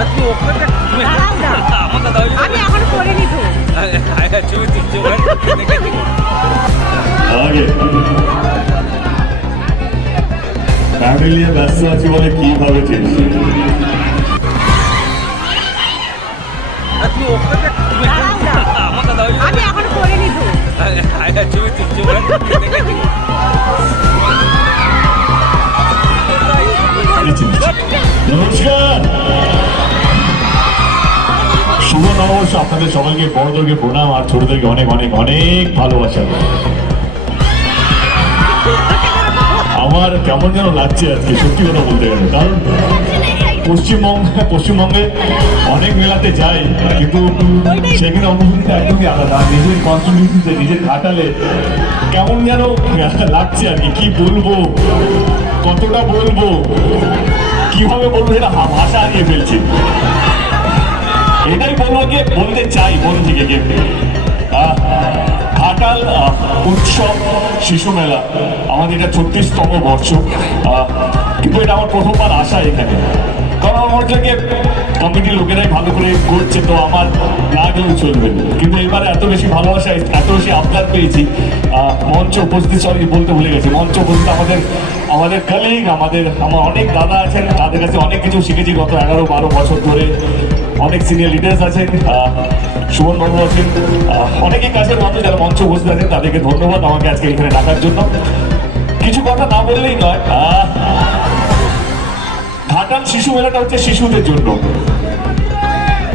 আমি এখন করে নিব ফ্যামিলি নিয়ে ব্যস্ত আছি বলে কি ভাবেছিস? আমি এখন করে নিব নমস্কার, শুভ নববর্ষ। আপনাদের সবাইকে বড়দেরকে প্রণাম আর ছোটদেরকে অনেক অনেক অনেক ভালোবাসা। আমার কেমন যেন লাগছে আজকে, সত্যি কথা বলতে গেলে, কারণ পশ্চিমবঙ্গে অনেক মেলাতে যাই, কিন্তু সেখানে অনুভূতিটা একদমই আলাদা। নিজের কনস্টিটিউশনতে, নিজের ঘাটালে কেমন যেন লাগছে আর কি বলবো, কতটা বলবো, কিভাবে বলবো সেটা ভাষা হারিয়ে ফেলছি। এটাই বলবো, গিয়ে বলতে চাই মন থেকে গিয়ে, ঘাটাল উৎসব শিশু মেলা আমাদের এটা 36তম বর্ষ, কিন্তু এটা আমার প্রথমবার আসা এখানে। কারণ আমার থেকে কমিটির লোকেরাই ভালো করে করছে, তো আমার না গেলেও চলবে। কিন্তু এবারে এত বেশি ভালোবাসা, এত বেশি আবদার পেয়েছি। মঞ্চ উপস্থিত, সরি বলতে ভুলে গেছি, মঞ্চ উপস্থিত আমাদের কলিগ, আমার অনেক দাদা আছেন, তাদের কাছে অনেক কিছু শিখেছি গত 11-12 বছর ধরে। অনেক সিনিয়র লিডার্স আছেন, সুমন বাবু আছেন, অনেকেই কাছের মানুষ যারা মঞ্চ উপস্থিত আছেন, তাদেরকে ধন্যবাদ আমাকে আজকে এখানে ডাকার জন্য। কিছু কথা না বললেই নয়, ঘাটাল শিশু মেলাটা হচ্ছে শিশুদের জন্য।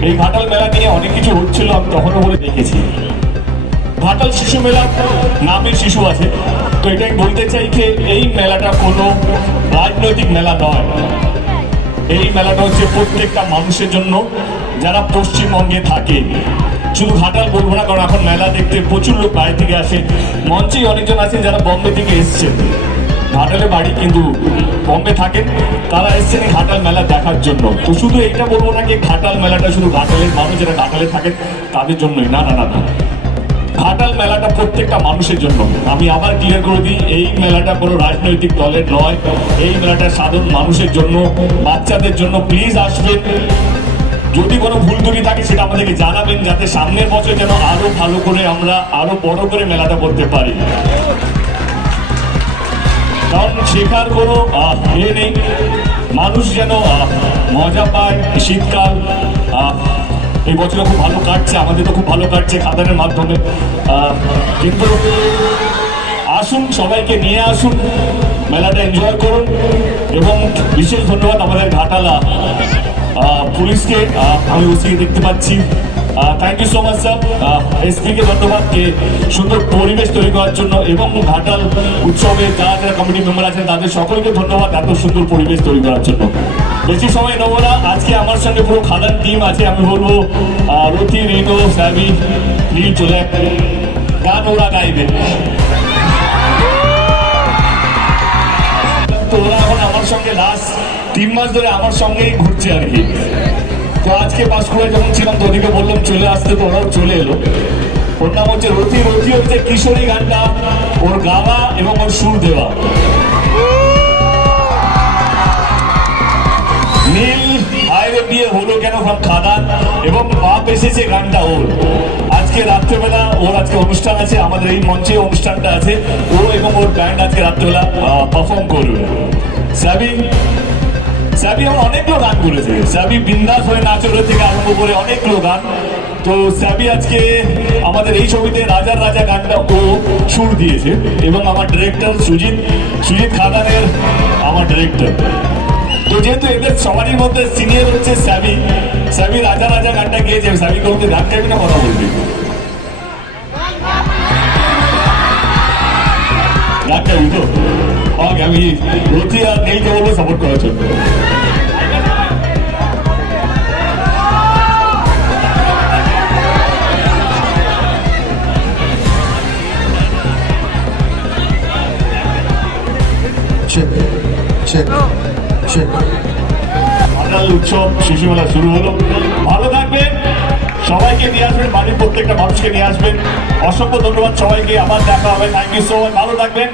এই ঘাটাল মেলা নিয়ে অনেক কিছু হচ্ছিল, আমি তখনও বলে দেখেছি। ঘাটাল শিশু মেলা নামে শিশু আছে, তো এটাই বলতে চাই যে এই মেলাটা কোনো রাজনৈতিক মেলা নয়। এই মেলাটা হচ্ছে প্রত্যেকটা মানুষের জন্য যারা পশ্চিমবঙ্গে থাকে। শুধু ঘাটাল বলবো না, কারণ এখন মেলা দেখতে প্রচুর লোক বাইরে থেকে আসে। মঞ্চেই অনেকজন আছেন যারা বম্বে থেকে এসছেন, ঘাটালে বাড়ি কিন্তু বম্বে থাকেন, তারা এসছেন এই ঘাটাল মেলা দেখার জন্য। তো শুধু এইটা বলবো না যে ঘাটাল মেলাটা শুধু ঘাটালের মানুষ যারা ঘাটালে থাকেন তাদের জন্যই, না না না না, ঘাটাল মেলাটা প্রত্যেকটা মানুষের জন্য। আমি আবার ক্লিয়ার করে দিই, এই মেলাটা কোনো রাজনৈতিক দলের নয়, এই মেলাটা সাধারণ মানুষের জন্য, বাচ্চাদের জন্য। প্লিজ আসবেন, যদি কোনো ভুল ত্রুটি থাকে সেটা আমাদেরকে জানাবেন, যাতে সামনের বছর যেন আরো ভালো করে আমরা আরো বড় করে মেলাটা করতে পারি। কারণ শেখার কোনো নেই, মানুষ যেন মজা পায়। শীতকাল এই বছর খুব ভালো কাটছে, আমাদের তো খুব ভালো কাটছে খাদানের মাধ্যমে। কিন্তু আসুন, সবাইকে নিয়ে আসুন, মেলাটা এনজয় করুন। এবং বিশেষ ধন্যবাদ আমাদের ঘাটালা পুলিশকে, আমি ওসিকে দেখতে পাচ্ছি, thank you so much sir. এসপিকে ধন্যবাদ যে সুন্দর পরিবেশ তৈরি করার জন্য, এবং ঘাটাল উৎসবে যারা যারা কমিটি মেম্বার আছেন তাদের সকলকে ধন্যবাদ এত সুন্দর পরিবেশ তৈরি করার জন্য। বেশি সময় নেবো না, আজকে আমার সঙ্গে পুরো খাদান টিম আছে। আমি বলবো রথি, রিনো, স্যাবি, প্লিজ চলে গান ওরা গাইবে। তো ওরা এখন আমার সঙ্গে লাস্ট 3 মাস ধরে আমার সঙ্গেই ঘুরছে আর কি। তো আজকে পাঁশকুড়ায় যখন ছিলাম তো ওদিকে বললাম চলে আসতে, তো ওরাও চলে এলো। ওর নাম হচ্ছে রথি। রথি হচ্ছে কিশোরী গানটা ওর গাওয়া এবং ওর সুর দেওয়া। নীল হাইওয়ে দিয়ে হলো কেন ফ্রম খাদান, এবং বাপ এসেছে গানটা ওর। আজকে রাত্রেবেলা ওর আজকে অনুষ্ঠান আছে, আমাদের এই মঞ্চে অনুষ্ঠানটা আছে। ও এবং ওর ব্যান্ড আজকে রাত্রেবেলা পারফর্ম করবে। স্যাবি আমার অনেকগুলো গান করেছে, স্যাবি বিন্দাস হয়ে নাচরে থেকে আরম্ভ করে অনেকগুলো গান। তো স্যাবি আজকে আমাদের এই ছবিতে রাজার রাজা গানটা ও সুর দিয়েছে, এবং আমার ডিরেক্টর সুজিত খাদানের আমার ডিরেক্টর। তো যেহেতু এদের সবারই মধ্যে সিনিয়র হচ্ছে স্যাবি রাজা রাজা গানটা গিয়েছে। স্যাবিকে বলতে গান গাইবি না কথা বলবি? গান গাইবি তো? আমি রথি আর নীলকে বলবো সাপোর্ট করার জন্য। ঘাটাল উৎসব শিশু মেলা শুরু হলো। ভালো থাকবেন, সবাইকে নিয়ে আসবেন, বাড়ির প্রত্যেকটা মানুষকে নিয়ে আসবেন। অসংখ্য ধন্যবাদ সবাইকে, আবার দেখা হবে। থ্যাংক ইউ সো মাচ, ভালো থাকবেন।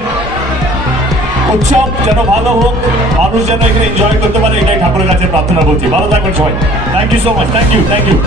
উৎসব যেন ভালো হোক, মানুষ যেন এখানে এনজয় করতে পারে, এটাই ঠাকুরের কাছে প্রার্থনা করছি। ভালো থাকবেন সবাই। Thank you so much. Thank you.